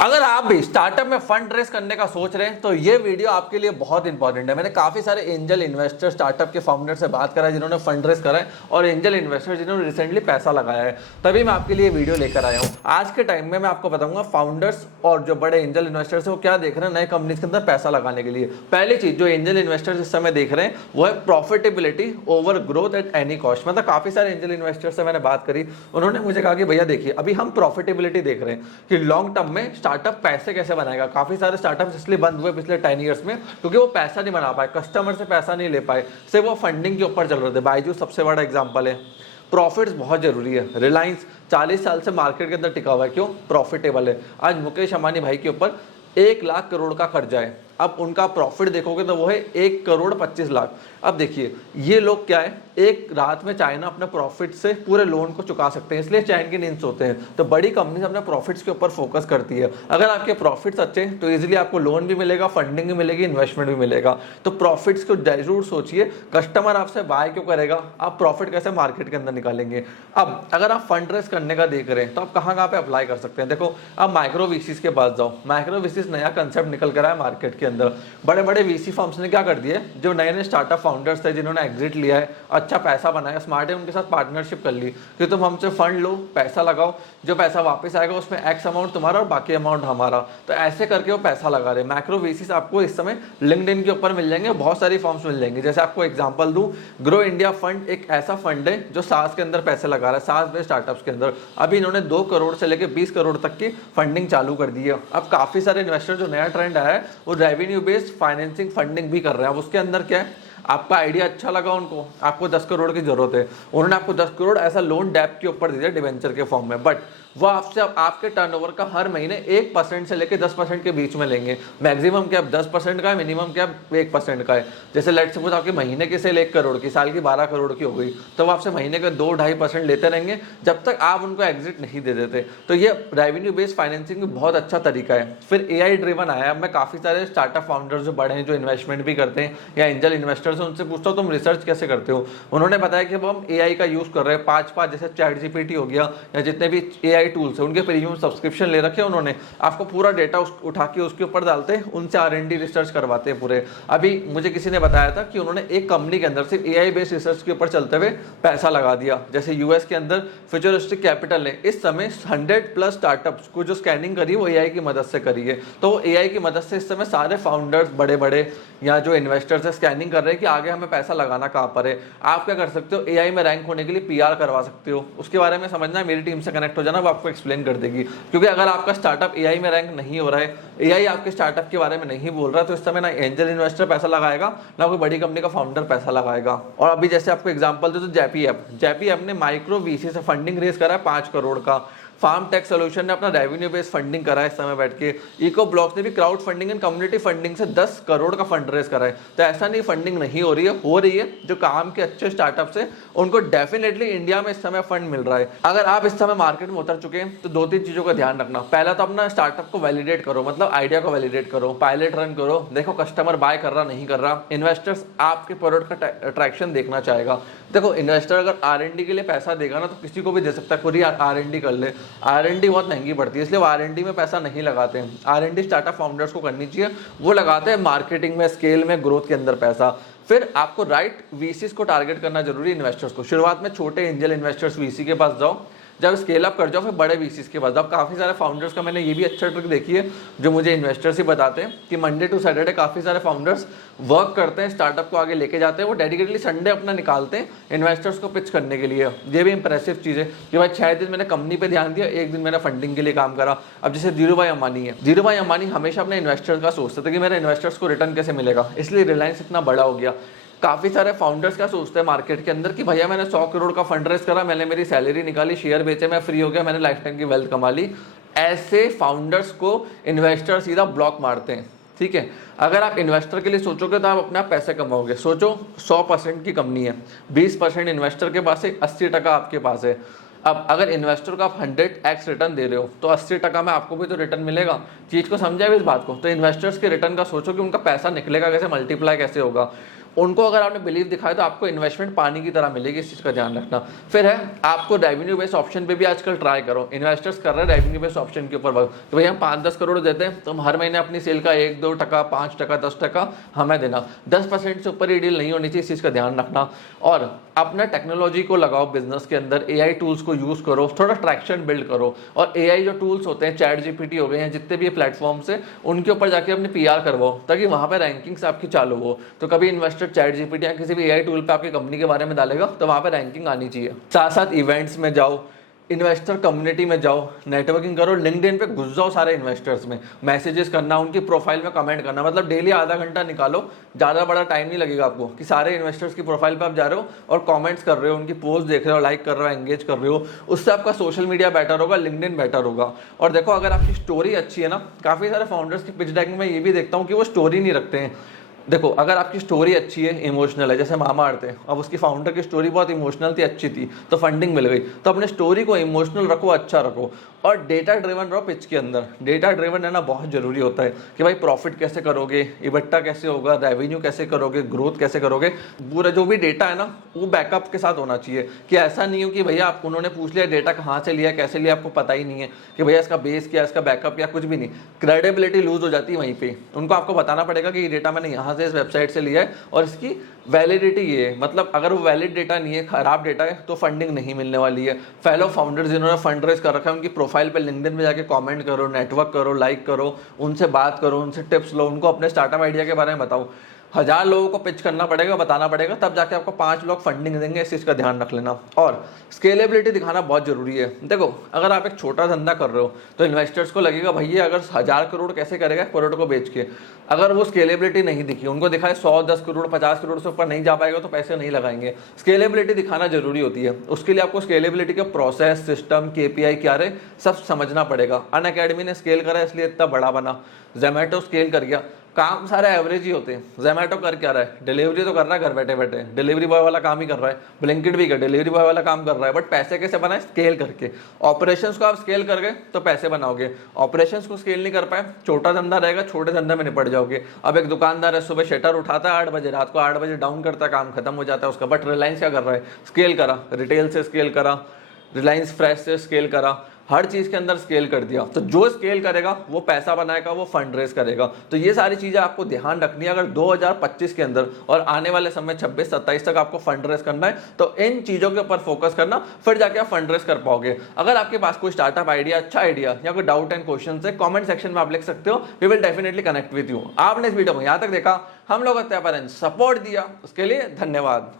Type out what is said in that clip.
अगर आप भी स्टार्टअप में फंड रेस करने का सोच रहे हैं तो ये वीडियो आपके लिए बहुत इंपॉर्टेंट है। मैंने काफी सारे एंजल इन्वेस्टर स्टार्टअप के फाउंडर से बात करा है जिन्होंने फंड रेस करा है और एंजल इन्वेस्टर जिन्होंने रिसेंटली पैसा लगाया है, तभी मैं आपके लिए वीडियो लेकर आया हूँ। आज के टाइम में मैं आपको बताऊंगा फाउंडर्स और जो बड़े एंजल इन्वेस्टर्स है वो क्या देख रहे हैं नए कंपनीज के अंदर पैसा लगाने के लिए। पहली चीज जो एंजल इन्वेस्टर्स इस समय देख रहे हैं वो है profitability over growth at any cost. मतलब काफी सारे एंजल इन्वेस्टर्स से मैंने बात करी, उन्होंने मुझे कहा कि भैया देखिए अभी हम प्रॉफिटेबिलिटी देख रहे हैं कि लॉन्ग टर्म में स्टार्टअप पैसे कैसे बनाएगा। काफी सारे स्टार्टअप्स इसलिए बंद हुए पिछले 10 ईयर्स में क्योंकि वो पैसा नहीं बना पाए, कस्टमर से पैसा नहीं ले पाए, सिर्फ वो फंडिंग के ऊपर चल रहे थे। बायजूस सबसे बड़ा एग्जांपल है। प्रॉफिट्स बहुत जरूरी है। रिलायंस 40 साल से मार्केट के अंदर टिका हुआ है, क्यों? प्रॉफिटेबल है। आज मुकेश अंबानी भाई के ऊपर 1 लाख करोड़ का कर्जा है, अब उनका प्रॉफिट देखोगे तो वो है 1 करोड़ 25 लाख। अब देखिए ये लोग क्या है, एक रात में चाइना अपने प्रॉफिट से पूरे लोन को चुका सकते हैं, इसलिए चैन की नींद सोते हैं। तो बड़ी कंपनी अपने प्रॉफिट्स के ऊपर फोकस करती है। अगर आपके प्रॉफिट्स अच्छे हैं तो इजीली आपको लोन भी मिलेगा, फंडिंग भी मिलेगी, इन्वेस्टमेंट भी मिलेगा। तो प्रॉफिट्स को जरूर सोचिए। कस्टमर आपसे बाय क्यों करेगा, आप प्रॉफिट कैसे मार्केट के अंदर निकालेंगे। अब अगर आप फंड रेस करने का देख रहे हैं तो आप कहाँ पे अप्लाई कर सकते हैं। देखो आप माइक्रो वीसीज के पास जाओ। माइक्रो वीसीज नया कंसेप्ट निकल कर आया मार्केट के अंदर। बड़े बड़े वीसी फर्म्स ने क्या कर दिए, जो नए नए स्टार्टअप फाउंडर्स थे जिन्होंने एग्जिट लिया है, अच्छा पैसा बनाया, स्मार्ट है, उनके साथ पार्टनरशिप कर ली कि तुम हमसे फंड लो, पैसा लगाओ, जो पैसा वापस आएगा उसमें एक्स अमाउंट तुम्हारा और बाकी अमाउंट हमारा। तो ऐसे करके वो पैसा लगा रहे। मैक्रो वीसीज आपको इस समय लिंक्डइन के ऊपर मिल जाएंगे, बहुत सारी फॉर्म्स मिल जाएंगी। जैसे आपको एग्जांपल दूं, ग्रो इंडिया फंड एक ऐसा फंड है जो सास के अंदर पैसे लगा रहा है, सास बेस्ड स्टार्टअप्स के अंदर। अभी इन्होंने 2 करोड़ से लेकर 20 करोड़ तक की फंडिंग चालू कर दी है। अब काफी सारे इन्वेस्टर, जो नया ट्रेंड आया है वो रेवेन्यू बेस्ड फाइनेंसिंग फंडिंग भी कर रहे हैं। अब उसके अंदर क्या है, आपका आइडिया अच्छा लगा उनको, आपको 10 करोड़ की जरूरत है, उन्होंने आपको 10 करोड़ ऐसा लोन डेप के ऊपर दे दिया डिवेंचर के फॉर्म में। बट वो आपसे आपके टर्नओवर का हर महीने 1% से लेकर 10% के बीच में लेंगे। मैक्सिमम क्या 10% का है, मिनिमम क्या 1% का है। जैसे लेट्स सपोज आपके महीने की सेल 1 करोड़ की, साल की 12 करोड़ की हो गई, तो वो आपसे महीने के 2-2.5% लेते रहेंगे जब तक आप उनको एग्जिट नहीं दे देते। तो ये रेवेन्यू बेस्ड फाइनेंसिंग बहुत अच्छा तरीका है। फिर AI ड्रिवन आया। मैं काफी सारे स्टार्टअप फाउंडर्स जो बड़े हैं, जो इन्वेस्टमेंट भी करते हैं या एंजल इन्वेस्टर्स हैं, उनसे पूछता हूँ तुम रिसर्च कैसे करते हो। उन्होंने बताया कि हम AI का यूज कर रहे हैं 5 जैसे ChatGPT हो गया या जितने भी AI टूल्स है उनके प्रीमियम सब्सक्रिप्शन ले रखे हैं उन्होंने। आपको पूरा डेटा उठा के उसके ऊपर डालते हैं, उनसे R&D रिसर्च करवाते हैं पूरे। अभी मुझे किसी ने बताया था कि उन्होंने एक कंपनी के अंदर सिर्फ AI बेस्ड रिसर्च के ऊपर चलते हुए पैसा लगा दिया। जैसे यूएस के अंदर फ्यूचरिस्टिक कैपिटल ने इस समय 100+ स्टार्टअप्स को जो स्कैनिंग करी वो AI की मदद से करी है। तो AI की मदद से इस समय सारे फाउंडर्स बड़े बड़े या जो इन्वेस्टर्स है स्कैनिंग कर रहे हैं कि आगे हमें पैसा लगाना कहाँ पर है। आप क्या कर सकते हो, AI में रैंक होने के लिए PR करवा सकते हो। उसके बारे में समझना है, मेरी टीम से कनेक्ट हो जाना, वो आपको एक्सप्लेन कर देगी। क्योंकि अगर आपका स्टार्टअप AI में रैंक नहीं हो रहा है, AI आपके स्टार्टअप के बारे में नहीं बोल रहा है, तो इस समय ना एंजल इन्वेस्टर पैसा लगाएगा ना कोई बड़ी कंपनी का फाउंडर पैसा लगाएगा। और अभी जैसे आपको एग्जांपल दे तो जैपी ऐप ने माइक्रो वीसी से फंडिंग रेज करा है 5 करोड़ का। फार्म टेक सोल्यूशन ने अपना रेवेन्यू बेस्ड फंडिंग करा है इस समय बैठ के। इको ब्लॉक्स ने भी crowd funding and community funding से 10 करोड़ का फंड रेज करा है। तो ऐसा नहीं फंडिंग नहीं हो रही है। जो काम के अच्छे स्टार्टअप्स है उनको डेफिनेटली इंडिया में इस समय फंड मिल रहा है। अगर आप इस समय मार्केट में उतर चुके हैं तो 2-3 चीजों का ध्यान रखना। पहला तो अपना स्टार्टअप को वैलिडेट करो, मतलब आइडिया को वैलिडेट करो, पायलट रन करो, देखो कस्टमर बाय कर रहा नहीं कर रहा, इन्वेस्टर्स आपके प्रोडक्ट का अट्रैक्शन देखना चाहेगा। देखो इन्वेस्टर अगर R&D के लिए पैसा देगा ना तो किसी को भी दे सकता है, खुद ही R&D कर ले। R&D बहुत महंगी पड़ती है, इसलिए वो R&D में पैसा नहीं लगाते हैं। R&D स्टार्टअप फाउंडर्स को करनी चाहिए, वो लगाते हैं मार्केटिंग में, स्केल में, ग्रोथ के अंदर पैसा। फिर आपको राइट वीसीज को टारगेट करना जरूरी है, इन्वेस्टर्स को। शुरुआत में छोटे एंजल इन्वेस्टर्स वीसी के पास जाओ, जब स्केल अप कर जाओ फिर बड़े वीसीज के पास। अब काफी सारे फाउंडर्स का मैंने ये भी अच्छा ट्रिक देखी है जो मुझे इन्वेस्टर्स ही बताते हैं कि मंडे टू सैटरडे काफी सारे फाउंडर्स वर्क करते हैं, स्टार्टअप को आगे लेके जाते हैं। वो डेडिकेटली संडे अपना निकालते हैं इन्वेस्टर्स को पिच करने के लिए। ये भी इंप्रेसिव चीज है कि भाई 6 दिन मैंने कंपनी पे ध्यान दिया, 1 दिन मैंने फंडिंग के लिए काम करा। अब जैसे धीरूभाई अंबानी है, धीरूभाई अंबानी हमेशा अपने इन्वेस्टर्स का सोचते थे कि मेरे इन्वेस्टर्स को रिटर्न कैसे मिलेगा, इसलिए रिलायंस इतना बड़ा हो गया। काफी सारे फाउंडर्स क्या सोचते हैं मार्केट के अंदर कि भैया मैंने 100 करोड़ का फंड रेज करा, मैंने मेरी सैलरी निकाली, शेयर बेचे, मैं फ्री हो गया, मैंने लाइफ टाइम की वेल्थ कमा ली। ऐसे फाउंडर्स को इन्वेस्टर सीधा ब्लॉक मारते हैं। ठीक है, अगर आप इन्वेस्टर के लिए सोचोगे तो आप अपने आप पैसे कमाओगे। सोचो 100% की कंपनी है, 20% इन्वेस्टर के पास है, 80% आपके पास है। अब अगर इन्वेस्टर को आप 100x रिटर्न दे रहे हो तो 80% में आपको भी तो रिटर्न मिलेगा। चीज को समझा है इस बात को। तो इन्वेस्टर्स के रिटर्न का सोचो कि उनका पैसा निकलेगा कैसे, मल्टीप्लाई कैसे होगा। उनको अगर आपने बिलीव दिखाया तो आपको इन्वेस्टमेंट पानी की तरह मिलेगी, इस चीज़ का ध्यान रखना। फिर है आपको रेवेन्यू बेस्ड ऑप्शन पे भी आजकल ट्राई करो। इन्वेस्टर्स कर रहे हैं रेवेन्यू बेस्ड ऑप्शन के ऊपर वर्क, तो भाई हम 5-10 करोड़ देते हैं, तो हम हर महीने अपनी सेल का 1-2%, 5%, 10% हमें देना। 10% से ऊपर ही डील नहीं होनी चाहिए, इस चीज़ का ध्यान रखना। और अपना टेक्नोलॉजी को लगाओ बिजनेस के अंदर, AI टूल्स को यूज़ करो, थोड़ा ट्रैक्शन बिल्ड करो। और AI जो टूल्स होते हैं, चैट GPT हो गए हैं, जितने भी प्लेटफॉर्म्स है उनके ऊपर जाके अपने PR करवाओ, ताकि वहाँ पे रैंकिंग्स आपकी चालू हो। तो कभी इन्वेस्टर चैट GPT या किसी भी AI टूल पे आपकी कंपनी के बारे में डालेगा तो वहाँ पे रैंकिंग आनी चाहिए। साथ साथ इवेंट्स में जाओ, इन्वेस्टर कम्युनिटी में जाओ, नेटवर्किंग करो, लिंक्डइन पे घुस जाओ सारे इन्वेस्टर्स में, मैसेजेस करना, उनकी प्रोफाइल में कमेंट करना। मतलब डेली आधा घंटा निकालो, ज़्यादा बड़ा टाइम नहीं लगेगा आपको, कि सारे इन्वेस्टर्स की प्रोफाइल पे आप जा रहे हो और कमेंट्स कर रहे हो, उनकी पोस्ट देख रहे हो, लाइक कर रहे हो, एंगेज कर रहे हो। उससे आपका सोशल मीडिया बेटर होगा, लिंक्डइन बेटर होगा। और देखो अगर आपकी स्टोरी अच्छी है ना, काफ़ी सारे फाउंडर्स की पिच डेक में ये भी देखता हूँ कि वो स्टोरी नहीं रखते हैं। देखो अगर आपकी स्टोरी अच्छी है, इमोशनल है, जैसे मामाअर्थ है, अब उसकी फाउंडर की स्टोरी बहुत इमोशनल थी, अच्छी थी, तो फंडिंग मिल गई। तो अपने स्टोरी को इमोशनल रखो, अच्छा रखो, और डेटा ड्रिवन रहो पिच के अंदर। डेटा ड्रिवन रहना बहुत जरूरी होता है कि भाई प्रॉफिट कैसे करोगे, इबट्टा कैसे होगा, रेवेन्यू कैसे करोगे, ग्रोथ कैसे करोगे, पूरा जो भी डेटा है ना वो बैकअप के साथ होना चाहिए। कि ऐसा नहीं हो कि भैया आप उन्होंने पूछ लिया डेटा कहाँ से लिया, कैसे लिया, आपको पता ही नहीं है कि भैया इसका बेस क्या, इसका बैकअप या कुछ भी नहीं। क्रेडिबिलिटी लूज हो जाती है वहीं पे। उनको आपको बताना पड़ेगा कि ये डेटा मैंने यहाँ से इस वेबसाइट से लिया है और इसकी वैलिडिटी ये है। मतलब अगर वो वैलिड डेटा नहीं है, खराब डेटा है, तो फंडिंग नहीं मिलने वाली है। फेलो फाउंडर्स जिन्होंने फंड रेज कर रखा है उनकी प्रोफाइल पे लिंक्डइन में जाके कमेंट करो, नेटवर्क करो, लाइक करो, उनसे बात करो, उनसे टिप्स लो, उनको अपने स्टार्टअप आइडिया के बारे में बताओ। 1000 लोगों को पिच करना पड़ेगा, बताना पड़ेगा, तब जाके आपको 5 लोग फंडिंग देंगे, इस चीज़ का ध्यान रख लेना। और स्केलेबिलिटी दिखाना बहुत जरूरी है। देखो अगर आप एक छोटा धंधा कर रहे हो तो इन्वेस्टर्स को लगेगा भैया अगर 1000 करोड़ कैसे करेगा प्रोडक्ट को बेच के। अगर वो स्केलेबिलिटी नहीं दिखी, उनको दिखाए 100, 10 करोड़, 50 करोड़ से ऊपर नहीं जा पाएगा तो पैसे नहीं लगाएंगे। स्केलेबिलिटी दिखाना जरूरी होती है। उसके लिए आपको स्केलेबिलिटी का प्रोसेस, सिस्टम, KPI क्या रहे सब समझना पड़ेगा। अनअकैडमी ने स्केल करा इसलिए इतना बड़ा बना, जोमेटो स्केल कर गया। काम सारे एवरेज ही होते हैं। जोमेटो कर क्या रहा है, डिलीवरी तो कर रहा है घर बैठे बैठे, डिलीवरी बॉय वाला काम ही कर रहा है। ब्लिंकिट भी कर डिलीवरी बॉय वाला काम कर रहा है, बट पैसे कैसे बनाए, स्केल करके। ऑपरेशंस को आप स्केल कर गए तो पैसे बनाओगे, ऑपरेशंस को स्केल नहीं कर पाए, छोटा धंधा रहेगा, छोटे धंधे में निपट जाओगे। अब एक दुकानदार है, सुबह शटर उठाता है 8 बजे, रात को 8 बजे डाउन करता है, काम खत्म हो जाता है उसका। बट रिलायंस क्या कर रहा है, स्केल करा, रिटेल से स्केल करा, रिलायंस फ्रेश से स्केल करा, हर चीज के अंदर स्केल कर दिया। तो जो स्केल करेगा वो पैसा बनाएगा, वो फंड रेज करेगा। तो ये सारी चीजें आपको ध्यान रखनी है। अगर 2025 के अंदर और आने वाले समय 26-27 तक आपको फंड रेज करना है तो इन चीजों के ऊपर फोकस करना, फिर जाके आप फंड रेज कर पाओगे। अगर आपके पास कोई स्टार्टअप आइडिया, अच्छा आइडिया या कोई डाउट एंड क्वेश्चन है, कॉमेंट सेक्शन में आप लिख सकते हो। We will definitely connect with you. आपने इस वीडियो को यहाँ तक देखा, हम लोग सपोर्ट दिया, उसके लिए धन्यवाद।